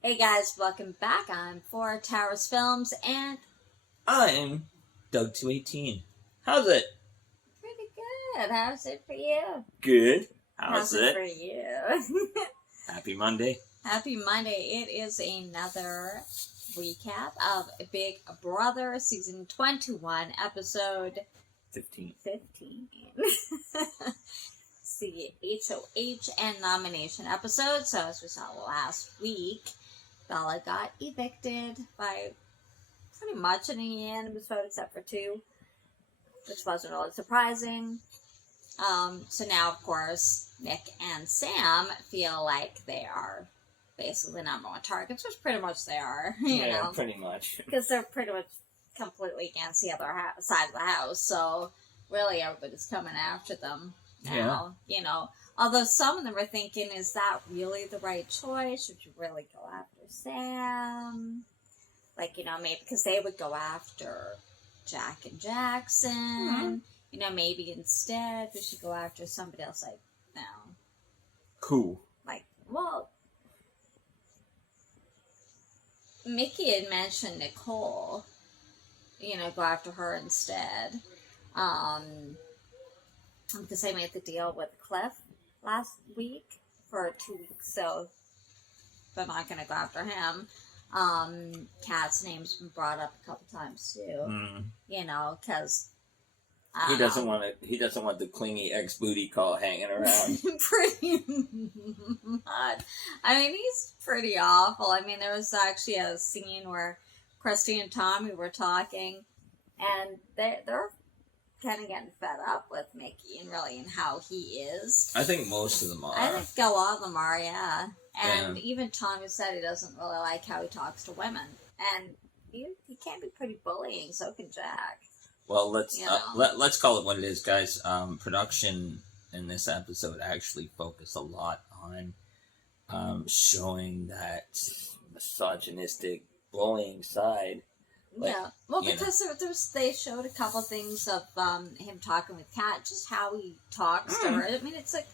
Hey guys, welcome back. I'm for Towers Films, and I'm Doug218. How's it? pretty good. How's it for you? Good. How's it it? for you? Happy Monday. Happy Monday. It is another recap of Big Brother Season 21, Episode 15. It's the HOH and nomination episode. So as we saw last week, Bella got evicted by pretty much an unanimous vote except for 2, which wasn't really surprising. So now, of course, Nick and Sam feel like they are basically the number one targets, which pretty much they are, you know. Pretty much. Because they're pretty much completely against the other side of the house, so really everybody's coming after them now, you know. Although some of them are thinking, is that really the right choice? Should you really go after Sam? Like, you know, maybe because they would go after Jack and Jackson. Mm-hmm. You know, maybe instead we should go after somebody else. Like, no. Cool. Like, well, Mickey had mentioned Nicole. You know, go after her instead. Because they made the deal with Cliff last week for 2 weeks, so they're not going to go after him. Kat's name's been brought up a couple times too. You know, because he doesn't want the clingy ex-booty call hanging around. Pretty much. I mean, he's pretty awful. I mean, there was actually a scene where Christy and Tommy were talking, and they're kind of getting fed up with Mickey and really and how he is. I think most of them are. I think a lot of them are, yeah. And even Tommy said he doesn't really like how he talks to women. And he can be pretty bullying, so can Jack. Well, let's call it what it is, guys. Production in this episode actually focused a lot on showing that misogynistic bullying side. Like, yeah, well, because they showed a couple things of him talking with Kat, just how he talks to her. I mean, it's like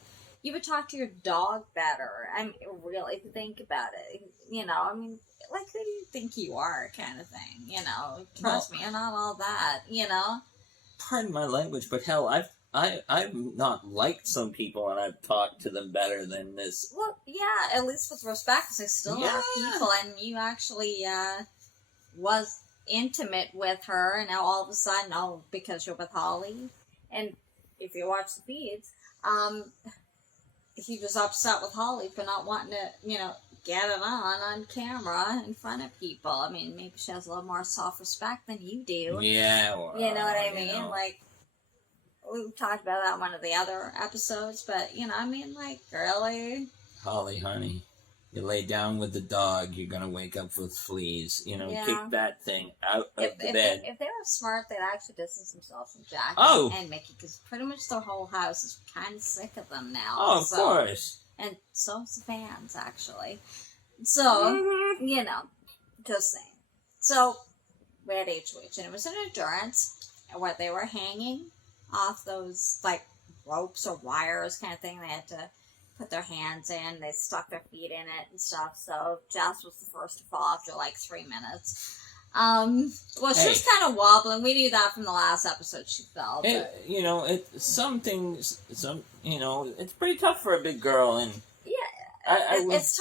you would talk to your dog better. I mean, really, if you think about it, you know, I mean, like, who do you think you are, kind of thing, you know? Trust me, I'm not all that, you know? Pardon my language, but hell, I've not liked some people, and I've talked to them better than this. Well, yeah, at least with respect, because they still are people, and you actually was intimate with her, and now all of a sudden, because you're with Holly, and if you watch the feeds, he was upset with Holly for not wanting to, you know, get it on camera in front of people. I mean, maybe she has a little more self-respect than you do. Yeah, well, you know what I mean? Know. Like, we talked about that in one of the other episodes, but, you know, I mean, like, really? Holly, honey, you lay down with the dog, you're gonna wake up with fleas. You know, kick that thing out of the bed. If they were smart, they'd actually distance themselves from Jack and Mickey, because pretty much their whole house is kind of sick of them now. Oh, of course. And so's the fans, actually. So, you know, just saying. So, we had HOH, and it was an endurance where they were hanging off those, like, ropes or wires kind of thing. They had to put their hands in, they stuck their feet in it and stuff, so Jess was the first to fall after, like, 3 minutes. Well, she was kind of wobbling. We knew that from the last episode she fell. But you know, you know, it's pretty tough for a big girl, and it's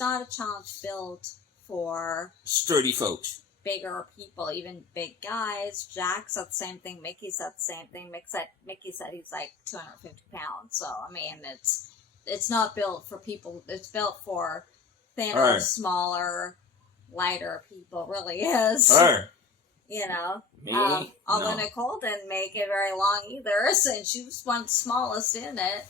not a challenge built for sturdy folks. Bigger people, even big guys. Jack said the same thing. Mickey said the same thing. Mickey said he's like 250 pounds. So, I mean, it's not built for people. It's built for thinner, smaller, lighter people. It really is. You know? Me? Although Nicole didn't make it very long either, since she was one of the smallest in it.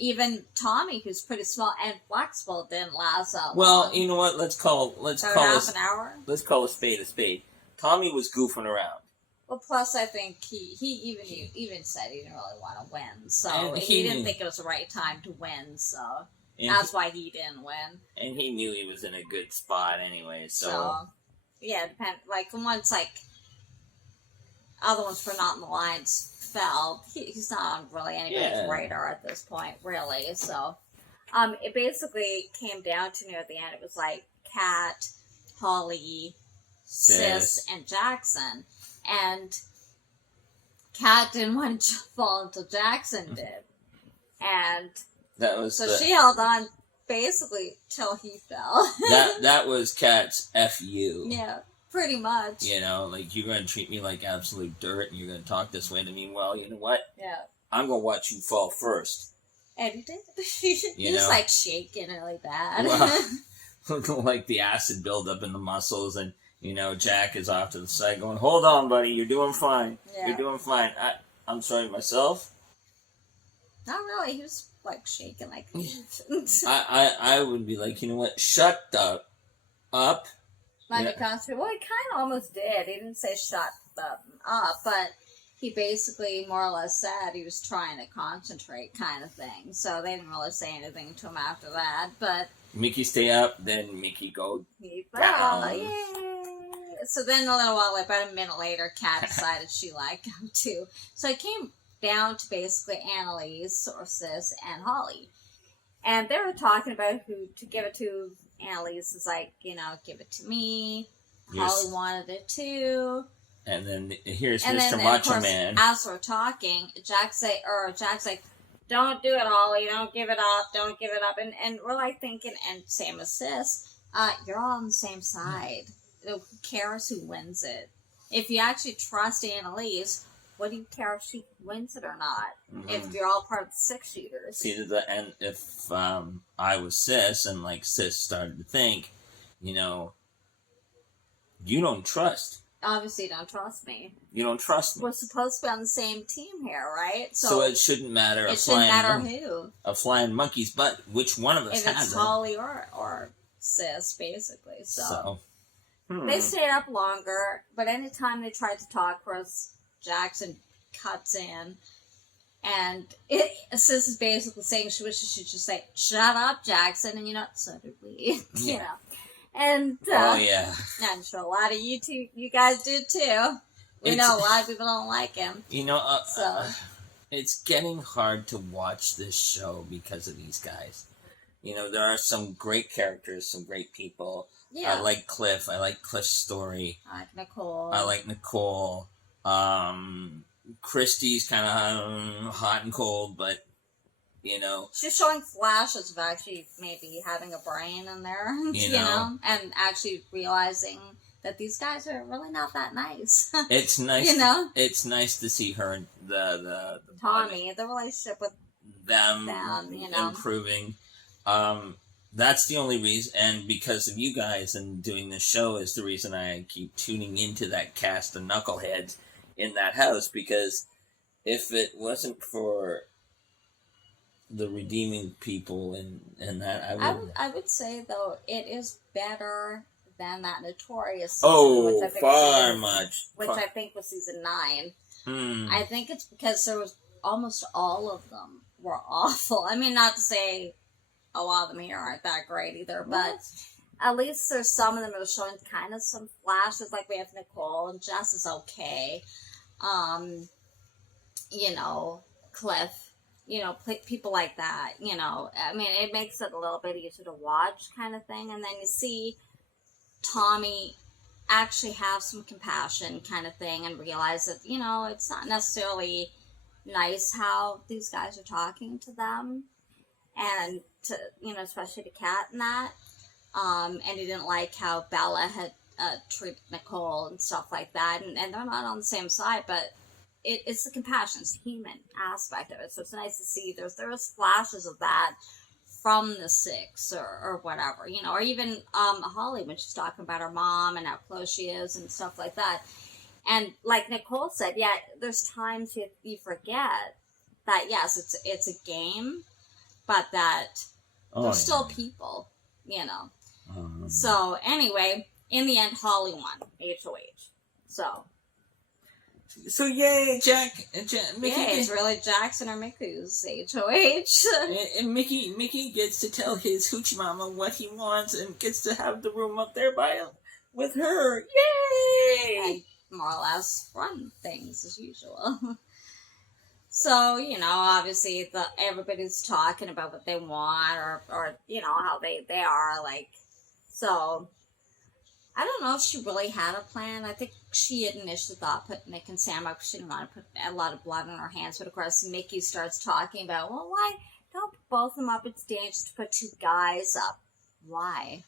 Even Tommy, who's pretty small and flexible, didn't last that long. Well, you know what? Let's call half an hour. Let's call a spade a spade. Tommy was goofing around. Well, plus I think he even said he didn't really want to win, so he didn't think it was the right time to win. So that's why he didn't win. And he knew he was in a good spot anyway. So yeah, like once like other ones for not in the lines fell, he's not on really anybody's radar at this point, really. So It basically came down to near the end. It was like Kat, Holly, Sis, and Jackson. And Kat didn't want to fall until Jackson did. And that was she held on basically till he fell. that was Kat's F.U. Yeah, pretty much. You know, like, you're going to treat me like absolute dirt and you're going to talk this way to me. Well, you know what? Yeah. I'm going to watch you fall first. And he did. He was like shaking really bad. Well, like the acid buildup in the muscles, and, you know, Jack is off to the side going, hold on, buddy, you're doing fine. Yeah. You're doing fine. I'm sorry, myself? Not really. He was like shaking like I would be like, you know what? Shut up. Like yeah. Well, he kind of almost did. He didn't say shut up, but he basically more or less said he was trying to concentrate, kind of thing. So they didn't really say anything to him after that. But Mickey stay up, then Mickey go down. Yay! So then a little while, about a minute later, Kat decided she liked him too. So it came down to basically Annalise, or Sis, and Holly. And they were talking about who to give it to. Annalise is like, you know, give it to me. Yes. Holly wanted it too. And then here's Mr. Macho Man. As we're talking, Jack's like, don't do it, Holly. Don't give it up. Don't give it up. And we're like thinking, and same as Sis, you're all on the same side. Who cares who wins it? If you actually trust Annalise, what do you care if she wins it or not? Mm-hmm. If you're all part of the 6-shooters. See, and if I was Sis, and like Sis started to think, you know, you don't trust. Obviously, you don't trust me. You don't trust me. We're supposed to be on the same team here, right? So it shouldn't matter. It shouldn't matter who. A flying monkey's butt. Which one of us has it? If it's Holly or Sis, basically. So they stayed up longer, but anytime they tried to talk, Chris Jackson cuts in, and Sis is basically saying she wishes she'd just say, "Shut up, Jackson," and you know, so did we. Yeah. You know. And yeah, I'm sure a lot of you guys do too. We know a lot of people don't like him. You know, it's getting hard to watch this show because of these guys. You know, there are some great characters, some great people. Yeah. I like Cliff. I like Cliff's story. I like Nicole. I like Nicole. Christy's kind of hot and cold, but. You know, she's showing flashes of actually maybe having a brain in there, you know, and actually realizing that these guys are really not that nice. It's nice, you know. It's nice to see her, the Tommy, the relationship with them you know, improving. That's the only reason, and because of you guys and doing this show is the reason I keep tuning into that cast of knuckleheads in that house. Because if it wasn't for the redeeming people and that, I would say though it is better than that Notorious season, which I think was season 9. I think it's because there was almost all of them were awful. I mean, not to say a lot of them here aren't that great either, but at least there's some of them that are showing kind of some flashes. Like we have Nicole, and Jess is okay. You know, Cliff. You know, people like that, you know, I mean, it makes it a little bit easier to watch kind of thing. And then you see Tommy actually have some compassion kind of thing and realize that, you know, it's not necessarily nice how these guys are talking to them. And to, you know, especially to Kat and that. And he didn't like how Bella had treated Nicole and stuff like that. And they're not on the same side, but it's the compassion, it's the human aspect of it. So it's nice to see there was flashes of that from the 6 or whatever, you know, or even Holly when she's talking about her mom and how close she is and stuff like that. And like Nicole said, yeah, there's times you forget that yes, it's a game, but that they're still people, you know. So anyway, in the end, Holly won HOH. So yay, Mickey. Yeah, it's really Jackson or Mickey's HOH. And Mickey gets to tell his hoochie mama what he wants and gets to have the room up there with her. Yay! And more or less run things as usual. So, obviously everybody's talking about what they want or how they are, like, so, I don't know if she really had a plan. I think she had initially thought put Nick and Sam up. She didn't want to put a lot of blood on her hands, but of course Mickey starts talking about, well, why don't put both of them up? It's dangerous to put 2 guys up. Why?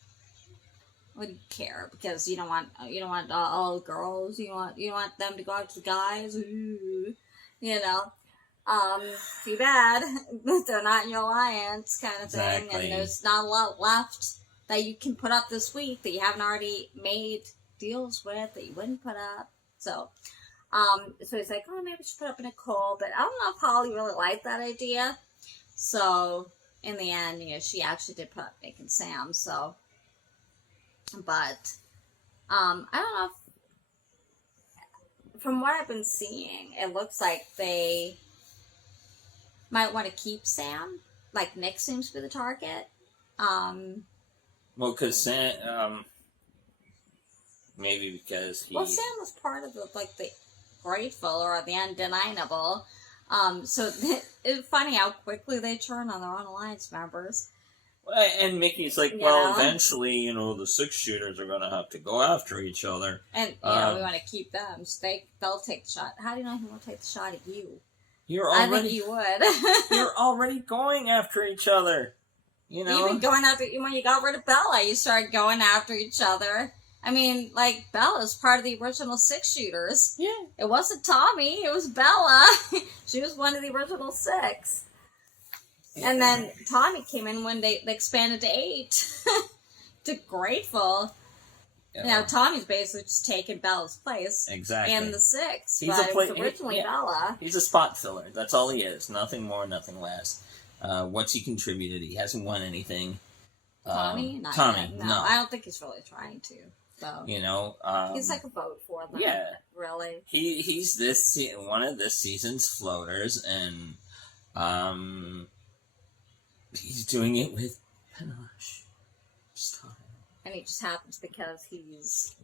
Wouldn't care because you don't want all girls. You want them to go out to the guys. Ooh, too bad they're not in your alliance, kind of thing. Exactly. And there's not a lot left that you can put up this week that you haven't already made deals with that you wouldn't put up. So he's like, oh, maybe we should put up Nicole, but I don't know if Holly really liked that idea. So in the end, she actually did put up Nick and Sam. So. But, I don't know if, from what I've been seeing, it looks like they might want to keep Sam. Like, Nick seems to be the target. Well, because Sam, maybe because he... Well, Sam was part of the grateful or the undeniable. So, it's funny how quickly they turn on their own alliance members. And Mickey's like, well, eventually, the 6 shooters are going to have to go after each other. And, we want to keep them. So they'll take the shot. How do you know he won't take the shot at you? I think he would. You're already going after each other. Even going after, when you got rid of Bella, you started going after each other. I mean, Bella's part of the original 6 shooters. Yeah. It wasn't Tommy, it was Bella. She was one of the original 6. And then Tommy came in when they expanded to 8. To Grateful. Yeah. Now Tommy's basically just taken Bella's place. Exactly. In the 6. He's but it was originally Bella. He's a spot filler. That's all he is. Nothing more, nothing less. What's he contributed? He hasn't won anything. Tommy? Not Tommy, yet. no. I don't think he's really trying to. So. He's like a vote for them. Yeah. Really. He's one of this season's floaters, and he's doing it with panache. And he just happens because he's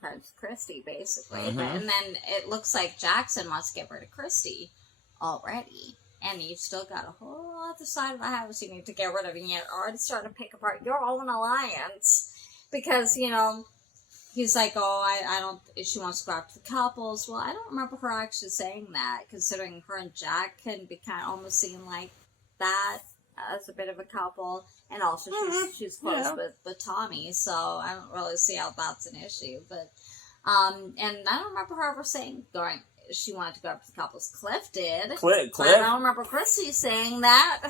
friends with Christy, basically. Mm-hmm. And then it looks like Jackson wants to get rid of Christy already. And you've still got a whole other side of the house you need to get rid of. And you're already starting to pick apart your own alliance. Because, he's like, she wants to go after the couples. Well, I don't remember her actually saying that, considering her and Jack can be kind of almost seen like that as a bit of a couple. And also, she's close with Tommy, so I don't really see how that's an issue. But, and I don't remember her ever saying she wanted to go after the couples. Cliff did. Cliff? But I don't remember Christy saying that.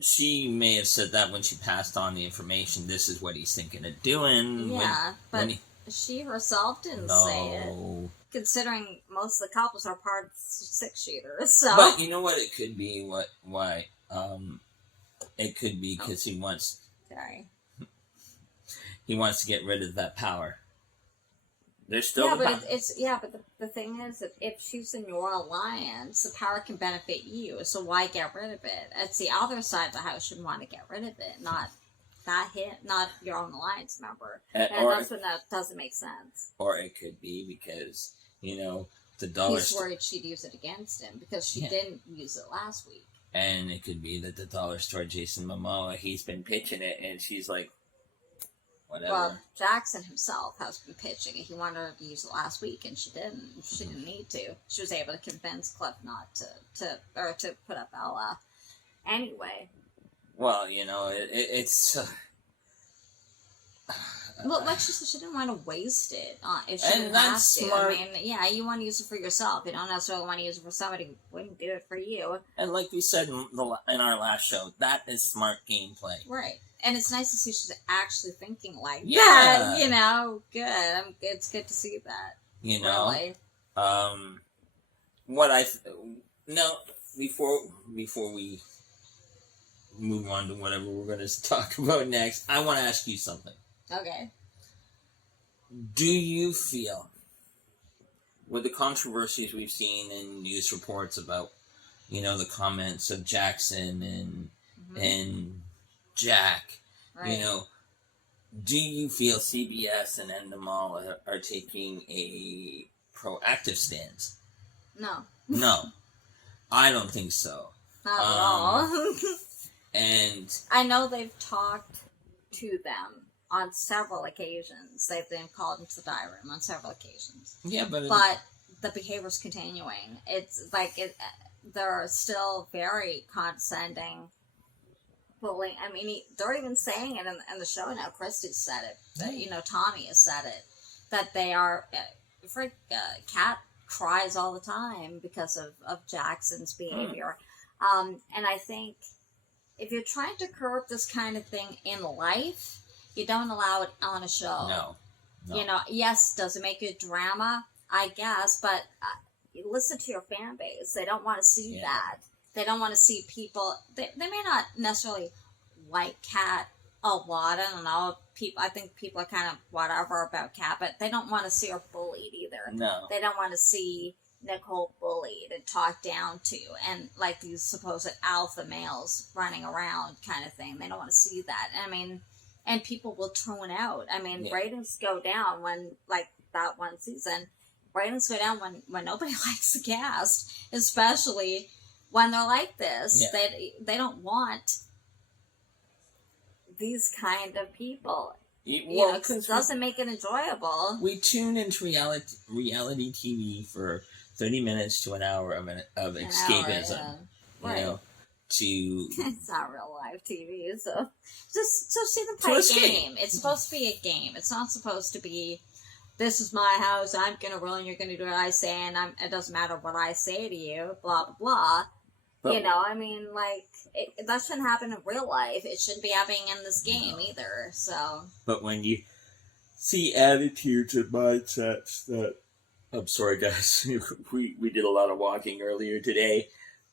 She may have said that when she passed on the information. This is what he's thinking of doing. Yeah, but she herself didn't say it. Considering most of the couples are part of 6 shooters, so. But you know what? It could be why. It could be because he wants. Sorry. He wants to get rid of that power. There's still but the thing is that if she's in your alliance, the power can benefit you. So why get rid of it? It's the other side of the house should want to get rid of it, not your own alliance member. And that's when that doesn't make sense. Or it could be because the dollar. He's worried she'd use it against him because she didn't use it last week. And it could be that the dollar store Jason Momoa, he's been pitching it, and she's like, whatever. Well, Jackson himself has been pitching it. He wanted her to use it last week, and she didn't. She didn't need to. She was able to convince Cliff not to put up Ella. Anyway. Well, it's. Well, like she said, she didn't want to waste it if she didn't have to. Smart. I mean, you want to use it for yourself. You don't necessarily want to use it for somebody who wouldn't do it for you. And like we said in our last show, that is smart gameplay. Right. And it's nice to see she's actually thinking like Yeah. that. Good. It's good to see that. Really. Before we move on to whatever we're going to talk about next, I want to ask you something. Okay. Do you feel, with the controversies we've seen in news reports about, the comments of Jackson and Jack, right. Do you feel CBS and Endemol are taking a proactive stance? No. No. I don't think so. Not at all. And I know they've talked to them on several occasions. They've been called into the diary room on several occasions. Yeah, but the behavior's continuing. It's like they're still very condescending, bullying. I mean, they're even saying it in the show now. Christy said it. That, Tommy has said it. That they are. Kat cries all the time because of Jackson's behavior. And I think if you're trying to curb this kind of thing in life, you don't allow it on a show. No. Yes, does it make it drama? I guess, but listen to your fan base. They don't want to see that. They don't want to see people. They may not necessarily like Kat a lot. I don't know. I think people are kind of whatever about Kat, but they don't want to see her bullied either. No. They don't want to see Nicole bullied and talked down to, and like these supposed alpha males running around kind of thing. They don't want to see that. I mean, and people will tune out. I mean, ratings go down when, like that one season, ratings go down when nobody likes the cast, especially when they're like this. Yeah. They don't want these kind of people. Because it doesn't make it enjoyable. We tune into reality TV for 30 minutes to an hour of escapism. Right. To it's not real live TV, so see them play a game. It's supposed to be a game. It's not supposed to be, this is my house, I'm gonna rule and you're gonna do what I say, and it doesn't matter what I say to you, blah blah blah. But, I mean, like, that shouldn't happen in real life. It shouldn't be happening in this game either. So. But when you see attitudes and mindsets that, I'm sorry guys, we did a lot of walking earlier today,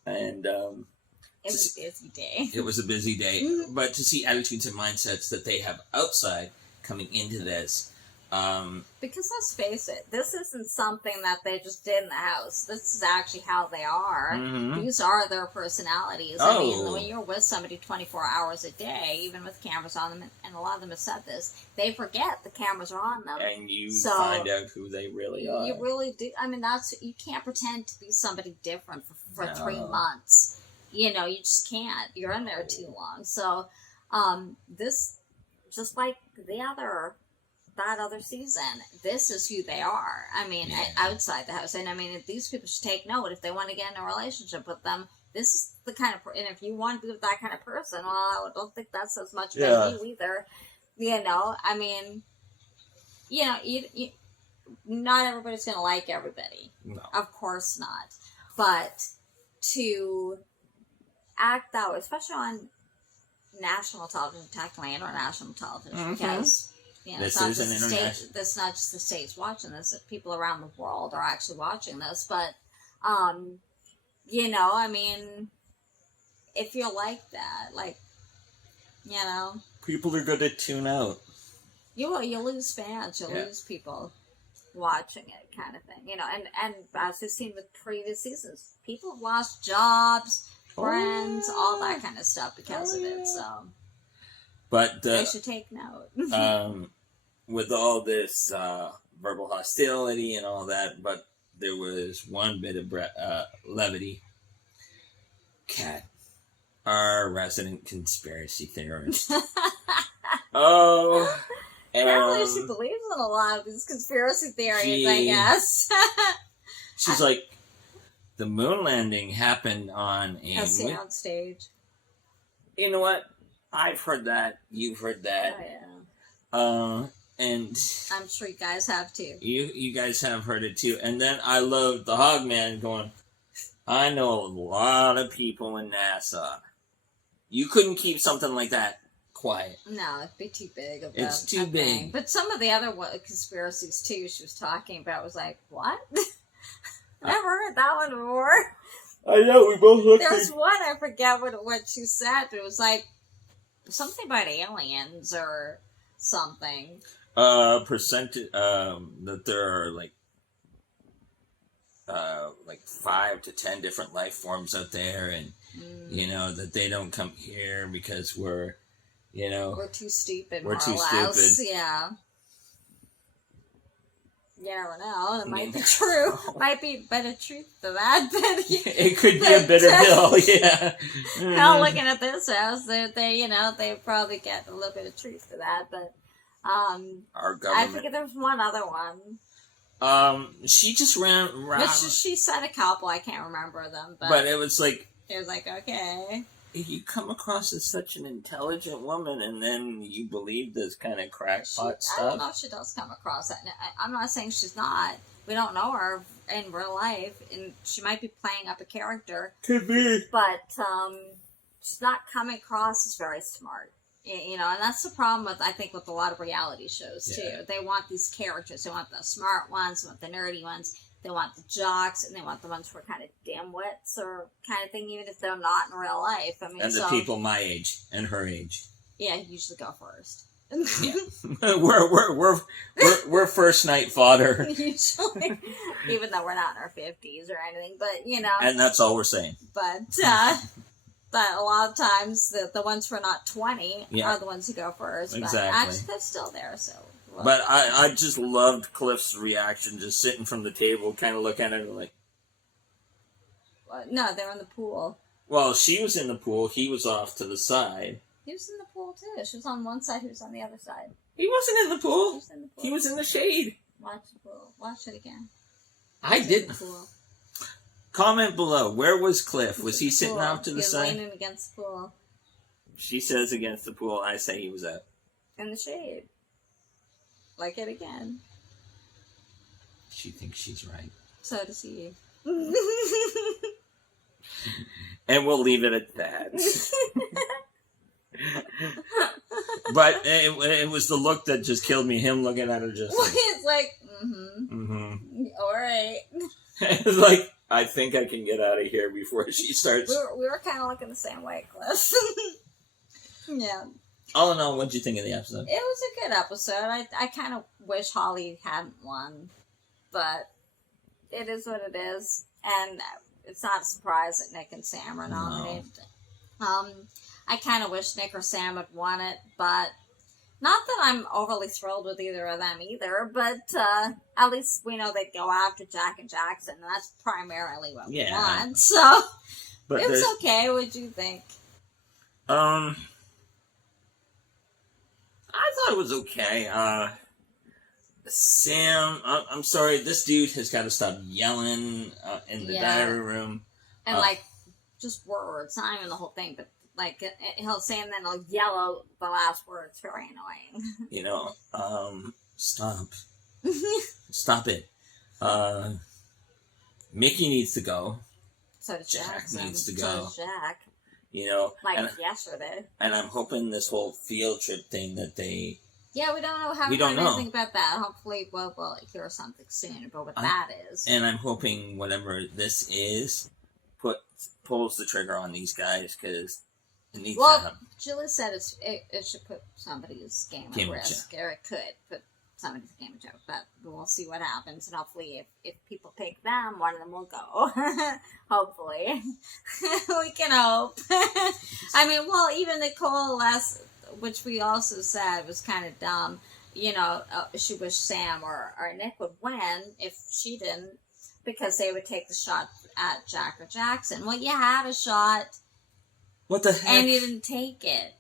and it was a busy day. It was a busy day, but to see attitudes and mindsets that they have outside coming into this. Because let's face it, this isn't something that they just did in the house. This is actually how they are. Mm-hmm. These are their personalities. I mean, when you're with somebody 24 hours a day, even with cameras on them, and a lot of them have said this, they forget the cameras are on them. And you find out who they really are. You really do. I mean, you can't pretend to be somebody different for 3 months. You just can't. You're in there too long. So, this, just like that other season, this is who they are. I mean, outside the house. And I mean, these people should take note if they want to get in a relationship with them. This is the kind of, and if you want to be with that kind of person, well, I don't think that's as much about you either. I mean, you, not everybody's going to like everybody. No. Of course not. But to act that way, especially on national television, technically international television, because this is an international. This is not just the States watching this. People around the world are actually watching this. But, I mean, if you're like that, like, people are going to tune out. You lose fans. You'll lose people watching it, kind of thing. And as we've seen with previous seasons, people have lost jobs, friends, all that kind of stuff because of it. So, but they should take note. With all this verbal hostility and all that, but there was one bit of levity. Kat, our resident conspiracy theorist. Apparently she believes in a lot of these conspiracy theories, I guess. She's like, the moon landing happened on a soundstage. You know what? I've heard that. You've heard that. Oh, yeah. And I'm sure you guys have too. You guys have heard it too. And then I love the Hogman going, I know a lot of people in NASA. You couldn't keep something like that quiet. No, it'd be too big. It's too big. Thing. But some of the other conspiracies too she was talking about was like, what? Never heard that one before. I know, we both looked. There's one, I forget what she said, but it was like something about aliens or something. That there are like 5 to 10 different life forms out there, and that they don't come here because we're too stupid. Yeah. You never know. It might be true. Might be a bit of truth to that. But it could be a bitter pill, yeah. Now looking at this house, they probably get a little bit of truth to that. But our government. I think there was one other one. She just ran around. She said a couple. I can't remember them, but it was like okay. You come across as such an intelligent woman, and then you believe this kind of crackpot stuff. I don't know if she does come across that. I'm not saying she's not. We don't know her in real life, and she might be playing up a character. Could be. But she's not coming across as very smart. And that's the problem with a lot of reality shows, too. They want these characters. They want the smart ones, they want the nerdy ones. They want the jocks, and they want the ones who are kind of dimwits or kind of thing, even if they're not in real life. I mean, and the people my age and her age. Yeah, usually go first. Yeah, we're first night fodder. Usually, even though we're not in our 50s or anything, but and that's all we're saying. But a lot of times the ones who are not 20 are the ones who go first. Exactly. But actually, they're still there, so. But I just loved Cliff's reaction, just sitting from the table, kind of looking at it like... No, they're in the pool. Well, she was in the pool. He was off to the side. He was in the pool, too. She was on one side, he was on the other side. He wasn't in the pool. He was in the pool. He was in the shade. Watch the pool. Watch it again. I didn't. Comment below. Where was Cliff? Was he sitting off to the side? He was leaning against the pool. She says against the pool. I say he was out. In the shade. Like it again. She thinks she's right. So does he. And we'll leave it at that. But it was the look that just killed me. Him looking at her just like... It's like, all right. It's like, I think I can get out of here before she starts... We were kind of looking the same way, Cliff. Yeah. All in all, what did you think of the episode? It was a good episode. I kind of wish Holly hadn't won. But it is what it is. And it's not a surprise that Nick and Sam are nominated. No. I kind of wish Nick or Sam had won it, but not that I'm overly thrilled with either of them either, but at least we know they'd go after Jack and Jackson, and that's primarily what we want. So, but it was okay. What'd you think? I thought it was okay. Sam, I'm sorry, this dude has got to stop yelling in the diary room. And, just words, not even the whole thing, but, he'll say and then he'll yell out the last word. It's very annoying. Stop. Stop it. Mickey needs to go. So does Jack needs to go. So does Jack. Yesterday. And I'm hoping this whole field trip thing that they... Yeah, we don't know how. We don't know anything about that. Hopefully, we'll hear something soon about what that is. And I'm hoping whatever this is, pulls the trigger on these guys, because it needs to happen. Julie said it should put somebody's game at risk, or it could put somebody's game at risk. But we'll see what happens, and hopefully, if people pick them, one of them will go. Hopefully, we can hope. I mean, even Nicole which we also said was kind of dumb. She wished Sam or Nick would win if she didn't, because they would take the shot at Jack or Jackson. Well, you had a shot. What the heck? And you didn't take it.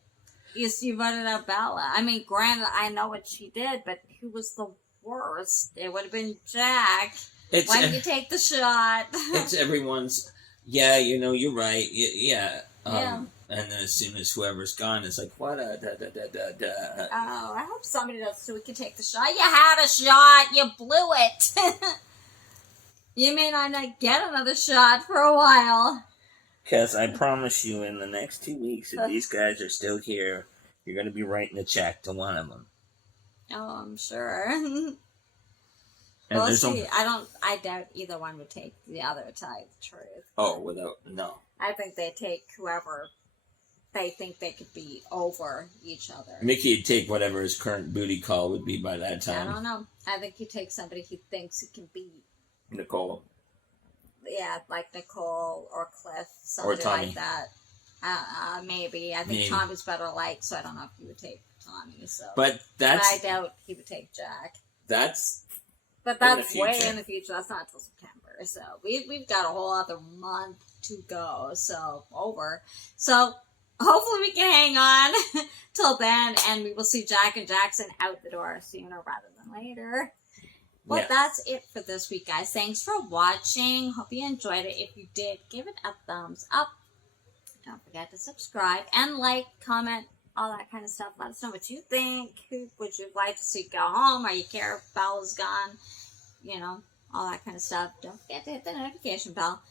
You voted out Bella. I mean, granted, I know what she did, but who was the worst? It would have been Jack. Why did you take the shot? It's everyone's... Yeah, you're right. Yeah. And then as soon as whoever's gone, it's like, what a da-da-da-da-da. Oh, I hope somebody does so we can take the shot. You had a shot. You blew it. You may not get another shot for a while. Because I promise you, in the next 2 weeks, if these guys are still here, you're going to be writing a check to one of them. Oh, I'm sure. Well, let's see. I doubt either one would take the other, to tell you the truth. Oh, no. I think they take whoever they think they could be over each other. Mickey would take whatever his current booty call would be by that time. I don't know. I think he takes somebody he thinks he can beat. Nicole. Yeah, like Nicole or Cliff, somebody like that. Maybe. I think Tommy's better liked, so I don't know if he would take Tommy. But I doubt he would take Jack. That's But that's way in the future. That's not until September. So we've got a whole other month to go. So hopefully we can hang on till then, and we will see Jack and Jackson out the door sooner rather than later. Well, that's it for this week, guys. Thanks for watching. Hope you enjoyed it. If you did, give it a thumbs up. Don't forget to subscribe and like, comment, all that kind of stuff. Let us know what you think. Who would you like to see go home? Or you care if Bella's gone? You know, all that kind of stuff. Don't forget to hit the notification bell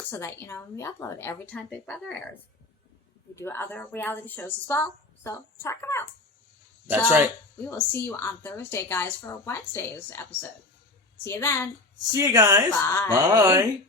so that you know when we upload every time Big Brother airs. We do other reality shows as well, so check them out. That's right. We will see you on Thursday, guys, for Wednesday's episode. See you then. See you guys. Bye. Bye.